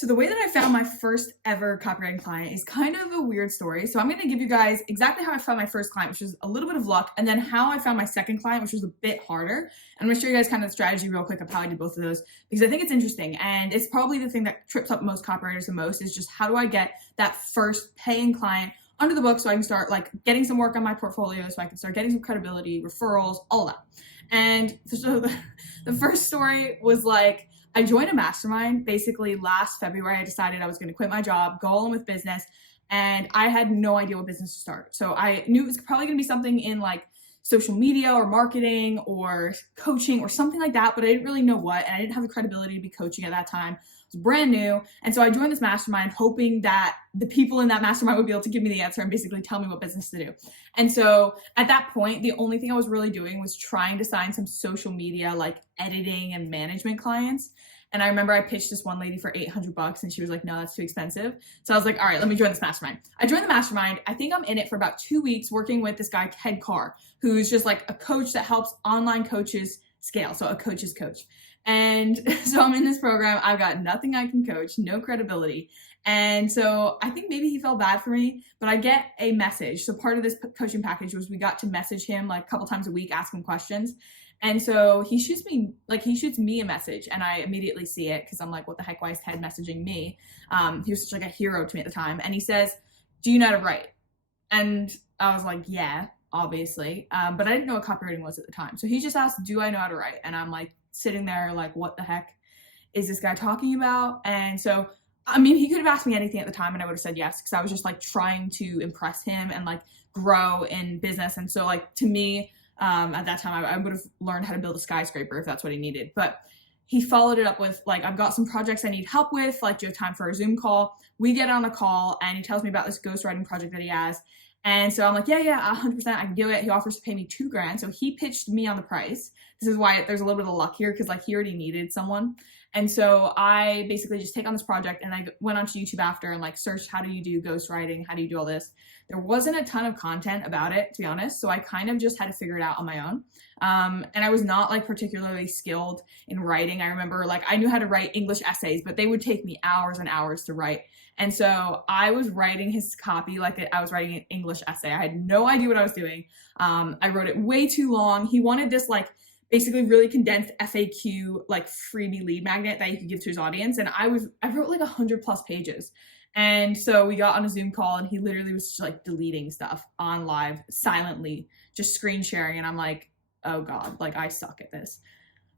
So the way that I found my first ever copywriting client is kind of a weird story. So I'm going to give you guys exactly how I found my first client, which was a little bit of luck, and then how I found my second client, which was a bit harder. And I'm going to show you guys kind of the strategy real quick of how I did both of those, because I think it's interesting. And it's probably the thing that trips up most copywriters the most is just how do I get that first paying client under the book so I can start like getting some work on my portfolio, so I can start getting some credibility, referrals, all that. And so the first story was like, I joined a mastermind basically last February. I decided I was going to quit my job, go all in with business, and I had no idea what business to start. So I knew it was probably going to be something in like social media or marketing or coaching or something like that, but I didn't really know what, and I didn't have the credibility to be coaching at that time. It was brand new. And so I joined this mastermind hoping that the people in that mastermind would be able to give me the answer and basically tell me what business to do. And so at that point, the only thing I was really doing was trying to sign some social media, like editing and management clients. And I remember I pitched this one lady for $800 and she was like, no, that's too expensive. So I was like, all right, let me join this mastermind. I joined the mastermind. I think I'm in it for about 2 weeks working with this guy, Ted Carr, who's just like a coach that helps online coaches scale. So a coach's coach. And so I'm in this program. I've got nothing I can coach, no credibility. And so I think maybe he felt bad for me, but I get a message. So part of this coaching package was we got to message him like a couple times a week, ask him questions. And so he shoots me a message, and I immediately see it because I'm like, what the heck, why is Ted messaging me? He was such like a hero to me at the time. And he says, do you know how to write? And I was like, yeah, obviously. But I didn't know what copywriting was at the time. So he just asked, do I know how to write? And I'm like sitting there like, what the heck is this guy talking about? And so, I mean, he could have asked me anything at the time and I would have said yes, because I was just like trying to impress him and like grow in business. And so like to me, at that time, I would have learned how to build a skyscraper if that's what he needed. But he followed it up with like, I've got some projects I need help with. Like, do you have time for a Zoom call? We get on a call and he tells me about this ghostwriting project that he has. And so I'm like, yeah, 100%, I can do it. He offers to pay me $2,000. So he pitched me on the price. This is why there's a little bit of luck here, because like he already needed someone. And so I basically just take on this project and I went onto YouTube after and like searched, how do you do ghostwriting? How do you do all this? There wasn't a ton of content about it, to be honest. So I kind of just had to figure it out on my own. And I was not like particularly skilled in writing. I remember like I knew how to write English essays, but they would take me hours and hours to write. And so I was writing his copy like I was writing an English essay. I had no idea what I was doing. I wrote it way too long. He wanted this like basically really condensed FAQ, like freebie lead magnet that you could give to his audience. And I wrote like 100+ pages. And so we got on a Zoom call and he literally was just like deleting stuff on live silently, just screen sharing. And I'm like, oh God, like I suck at this.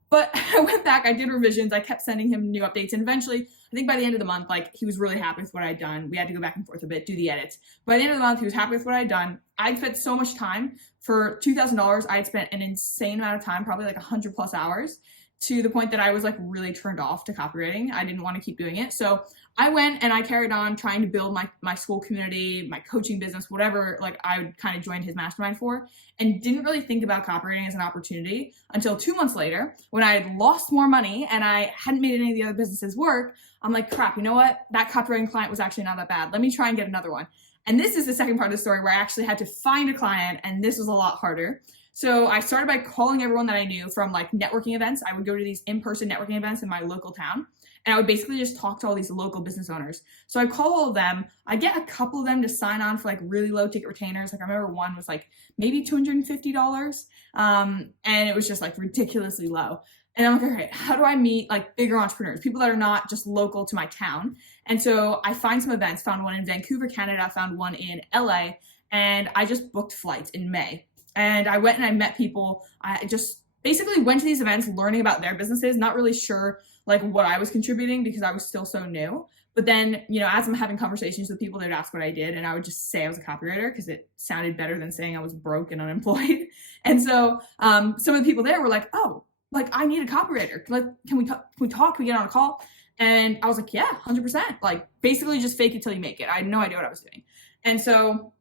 But I went back, I did revisions, I kept sending him new updates, and eventually, I think by the end of the month, like he was really happy with what I'd done. We had to go back and forth a bit, do the edits. By the end of the month, he was happy with what I'd done. I'd spent so much time. For $2,000, I'd spent an insane amount of time, probably like 100+ hours, to the point that I was like really turned off to copywriting. I didn't want to keep doing it. So I went and I carried on trying to build my school community, my coaching business, whatever like I kind of joined his mastermind for, and didn't really think about copywriting as an opportunity until 2 months later when I had lost more money and I hadn't made any of the other businesses work. I'm like, crap, you know what? That copywriting client was actually not that bad. Let me try and get another one. And this is the second part of the story where I actually had to find a client, and this was a lot harder. So I started by calling everyone that I knew from like networking events. I would go to these in-person networking events in my local town, and I would basically just talk to all these local business owners. So I call all of them. I get a couple of them to sign on for like really low ticket retainers. Like I remember one was like maybe $250. And it was just like ridiculously low. And I'm like, all right, how do I meet like bigger entrepreneurs, people that are not just local to my town? And so I find some events, found one in Vancouver, Canada, found one in LA, and I just booked flights in May. And I went and I met people. I just basically went to these events learning about their businesses, not really sure like what I was contributing because I was still so new. But then, you know, as I'm having conversations with people, they'd ask what I did, and I would just say I was a copywriter because it sounded better than saying I was broke and unemployed. And so some of the people there were like, oh, like I need a copywriter. Can we talk? Can we get on a call? And I was like, yeah, 100%. Like basically just fake it till you make it. I had no idea what I was doing. And so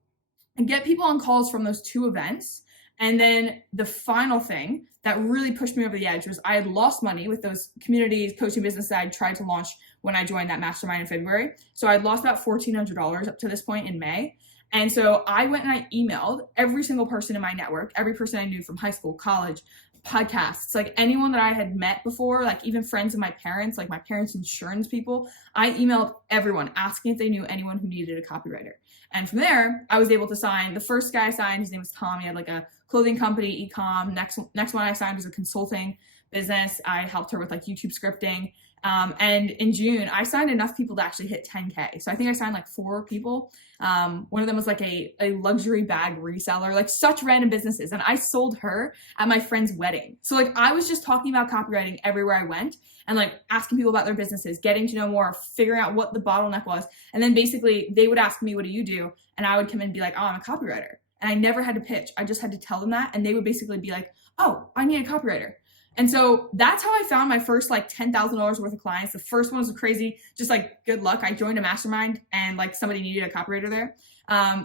I get people on calls from those two events. And then the final thing that really pushed me over the edge was I had lost money with those communities, coaching business that I tried to launch when I joined that mastermind in February. So I'd lost about $1,400 up to this point in May. And so I went and I emailed every single person in my network, every person I knew from high school, college, podcasts, like anyone that I had met before, like even friends of my parents, like my parents' insurance people, I emailed everyone asking if they knew anyone who needed a copywriter. And from there, I was able to sign, the first guy I signed, his name was Tom. He had like a clothing company, e-com. Next one I signed was a consulting business. I helped her with like YouTube scripting. And in June, I signed enough people to actually hit 10K. So I think I signed like 4 people. One of them was like a luxury bag reseller, like such random businesses. And I sold her at my friend's wedding. So like I was just talking about copywriting everywhere I went and like asking people about their businesses, getting to know more, figuring out what the bottleneck was. And then basically they would ask me, what do you do? And I would come in and be like, oh, I'm a copywriter. And I never had to pitch. I just had to tell them that. And they would basically be like, oh, I need a copywriter. And so that's how I found my first like $10,000 worth of clients. The first one was crazy, just like good luck. I joined a mastermind and like somebody needed a copywriter there.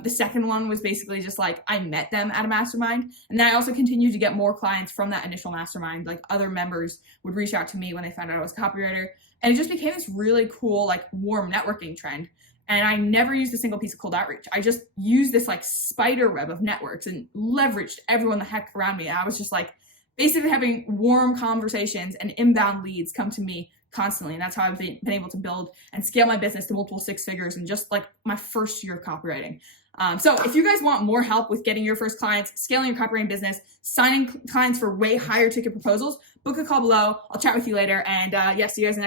The second one was basically just like I met them at a mastermind. And then I also continued to get more clients from that initial mastermind. Like other members would reach out to me when they found out I was a copywriter. And it just became this really cool, like warm networking trend. And I never used a single piece of cold outreach. I just used this like spider web of networks and leveraged everyone the heck around me. And I was just like, basically having warm conversations and inbound leads come to me constantly. And that's how I've been able to build and scale my business to multiple 6 figures in just like my first year of copywriting. So if you guys want more help with getting your first clients, scaling your copywriting business, signing clients for way higher ticket proposals, book a call below. I'll chat with you later. And see you guys next